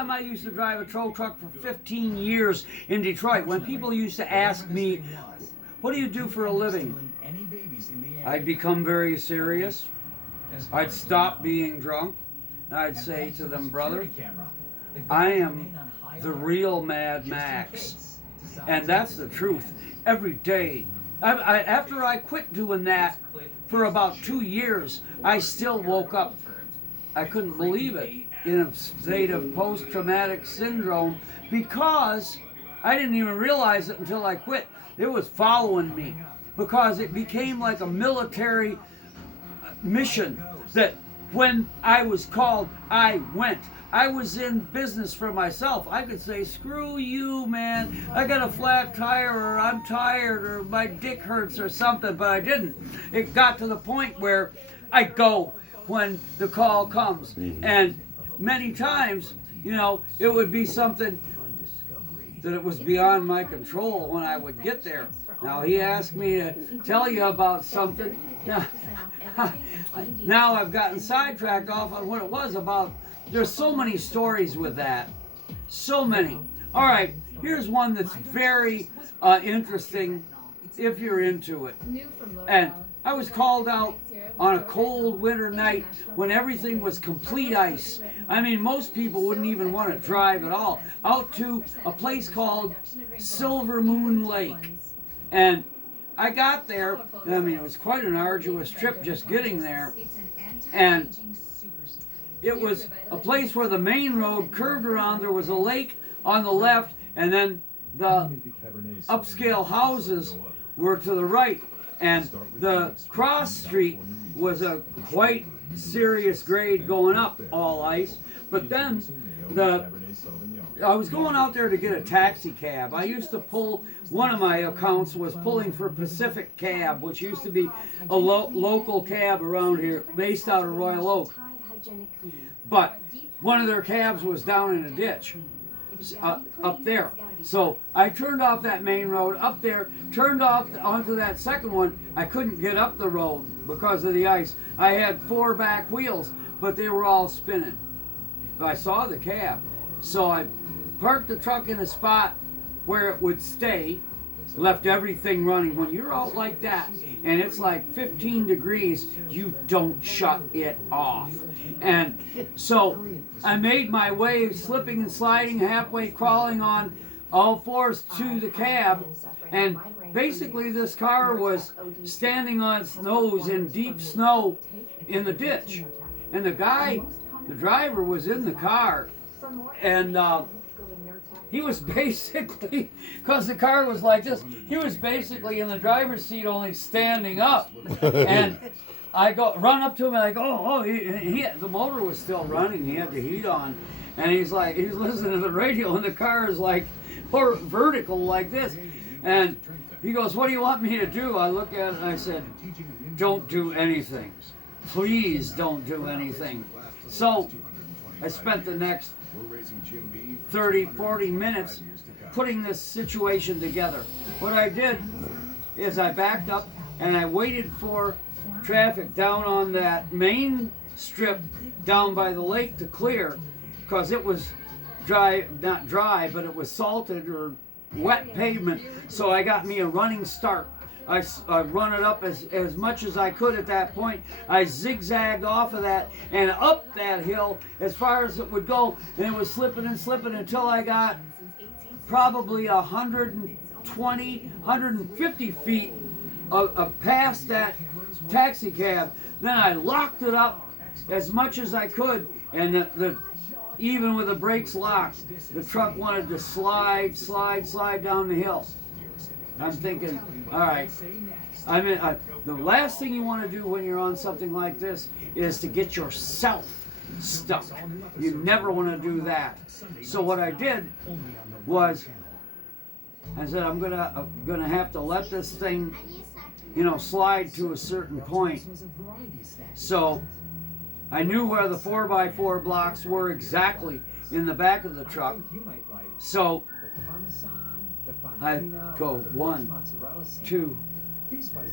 time, I used to drive a tow truck for 15 years in Detroit. When people used to ask me, what do you do for a living? I'd become very serious. I'd stop being drunk. And I'd say to them, brother, I am the real Mad Max. And that's the truth. Every day. After I quit doing that for about 2 years, I still woke up. I couldn't believe it, in a state of post-traumatic syndrome, because I didn't even realize it until I quit. It was following me, because it became like a military mission that when I was called, I went. I was in business for myself. I could say, screw you, man. I got a flat tire, or I'm tired, or my dick hurts or something, but I didn't. It got to the point where I go when the call comes. And many times, you know, it would be something that it was beyond my control when I would get there. Now, he asked me to tell you about something. Now I've gotten sidetracked off on what it was about. There's so many stories with that. So many. All right, here's one that's very interesting if you're into it. And I was called out on a cold winter night when everything was complete ice. I mean, most people wouldn't even want to drive at all. Out to a place called Silver Moon Lake. And I got there. I mean, it was quite an arduous trip just getting there. And it was a place where the main road curved around. There was a lake on the left, and then the upscale houses were to the right. And the cross street was a quite serious grade going up, all ice. But then I was going out there to get a taxi cab. I used to pull, one of my accounts was pulling for Pacific Cab, which used to be a local cab around here, based out of Royal Oak. But one of their cabs was down in a ditch up there. So I turned off that main road up there, turned off onto that second one. I couldn't get up the road because of the ice. I had 4 back wheels, but they were all spinning. But I saw the cab. So I parked the truck in a spot where it would stay, left everything running. When you're out like that and it's like 15 degrees, you don't shut it off. And so I made my way, slipping and sliding, halfway crawling on all fours to the cab. And basically this car was standing on its nose in deep snow in the ditch. And the driver was in the car. And he was basically, because the car was like this, he was basically in the driver's seat only standing up. And I run up to him and I go, the motor was still running. He had the heat on. And he's listening to the radio and the car is like vertical like this. And he goes, what do you want me to do? I look at it and I said, don't do anything. Please don't do anything. So I spent the next 30, 40 minutes putting this situation together. What I did is I backed up and I waited for traffic down on that main strip down by the lake to clear, because it was dry, not dry, but it was salted or wet pavement. So I got me a running start. I run it up as much as I could at that point. I zigzagged off of that and up that hill as far as it would go, and it was slipping and slipping until I got probably 120, 150 feet past that taxi cab. Then I locked it up as much as I could, and even with the brakes locked, the truck wanted to slide down the hill. I'm thinking, all right, I mean, the last thing you want to do when you're on something like this is to get yourself stuck. You never want to do that. So what I did was, I said, I'm gonna have to let this thing, slide to a certain point. So I knew where the 4x4 blocks were exactly in the back of the truck. So I go 1, 2,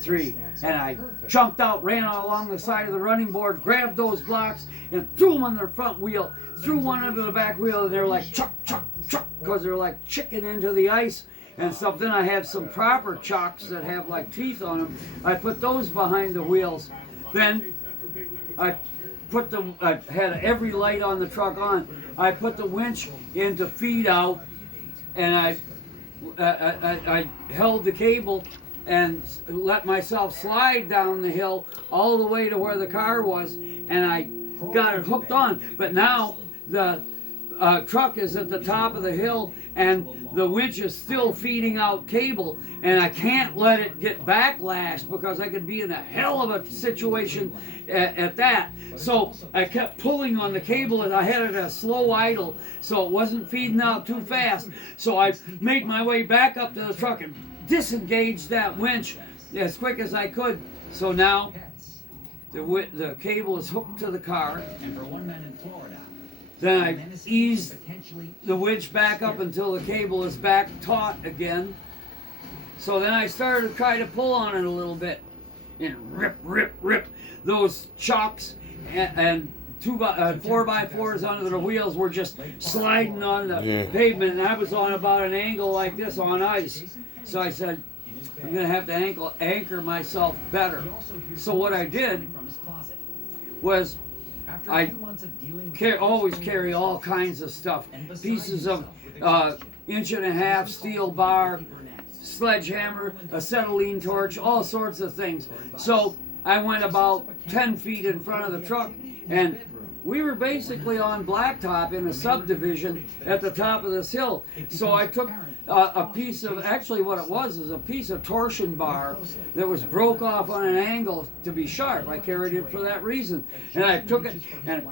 3. And I jumped out, ran along the side of the running board, grabbed those blocks, and threw them on the front wheel, threw one under the back wheel, and they're like chuck, chuck, chuck, because they're like chicken into the ice and stuff. Then I had some proper chocks that have like teeth on them. I put those behind the wheels. Then I had every light on the truck on. I put the winch into feed out, and I held the cable and let myself slide down the hill all the way to where the car was, and I got it hooked on. But now the truck is at the top of the hill, and the winch is still feeding out cable, and I can't let it get backlashed because I could be in a hell of a situation at that. So I kept pulling on the cable, and I had it at a slow idle so it wasn't feeding out too fast. So I made my way back up to the truck and disengaged that winch as quick as I could. So now the cable is hooked to the car. Then I eased the winch back up until the cable is back taut again. So then I started to try to pull on it a little bit, and rip, rip, rip. Those chocks and 4x4s under the wheels were just sliding on the pavement, and I was on about an angle like this on ice. So I said, I'm going to have to anchor myself better. So what I did was I always carry all kinds of stuff. Pieces of 1.5 inch steel bar, sledgehammer, acetylene torch, all sorts of things. So I went about 10 feet in front of the truck, and we were basically on blacktop in a subdivision at the top of this hill. So I took a piece of, actually what it was is a piece of torsion bar that was broke off on an angle to be sharp. I carried it for that reason. And I took it and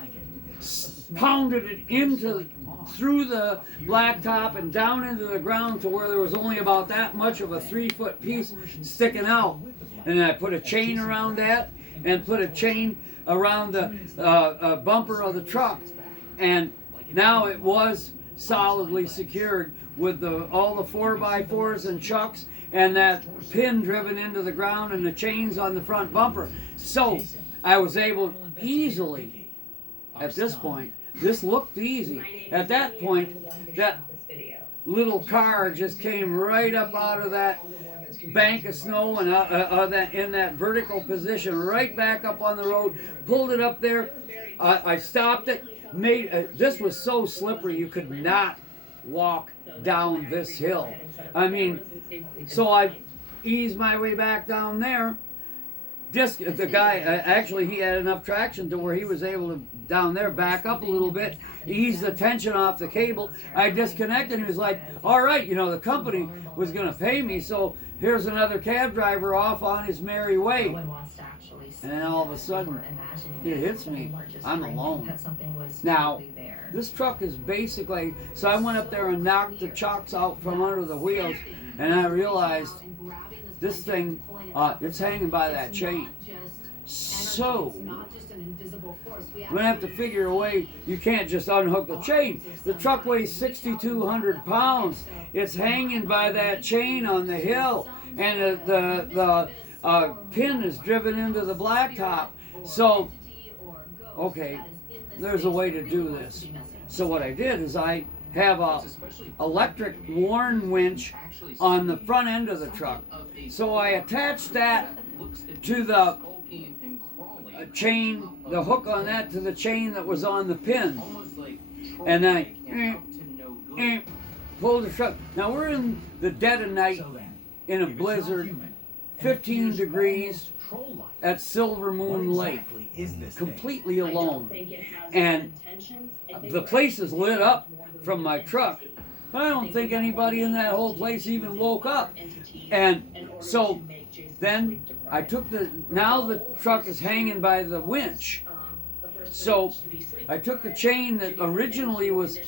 pounded it through the blacktop and down into the ground to where there was only about that much of a 3-foot piece sticking out. And I put a chain around that and put a chain around the bumper of the truck. And now it was solidly secured with all the 4x4s and chucks and that pin driven into the ground and the chains on the front bumper. So I was able easily, at this point, this looked easy. At that point, that little car just came right up out of that bank of snow and in that vertical position, right back up on the road, pulled it up there. I stopped it. This was so slippery you could not walk down this hill. I mean, so I eased my way back down there. The guy, actually, he had enough traction to where he was able to, down there, back up a little bit, ease the tension off the cable. I disconnected, and he was like, all right, the company was going to pay me, so here's another cab driver off on his merry way. And then all of a sudden, it hits me. I'm alone. Now, this truck is basically, so I went up there and knocked the chocks out from under the wheels, and I realized this thing, it's hanging by that chain. So, we're going to have to figure a way, you can't just unhook the chain. The truck weighs 6,200 pounds. It's hanging by that chain on the hill, and the pin is driven into the blacktop. So, okay, there's a way to do this. So what I did is I have a electric Warn winch on the front end of the truck. So I attached that to the chain, the hook on that to the chain that was on the pin. And then I pulled the truck. Now we're in the dead of night in a blizzard, 15 degrees at Silver Moon Lake, completely alone. And the place is lit up from my truck. I don't think anybody in that whole place even woke up. And so then I took now the truck is hanging by the winch. So I took the chain that originally was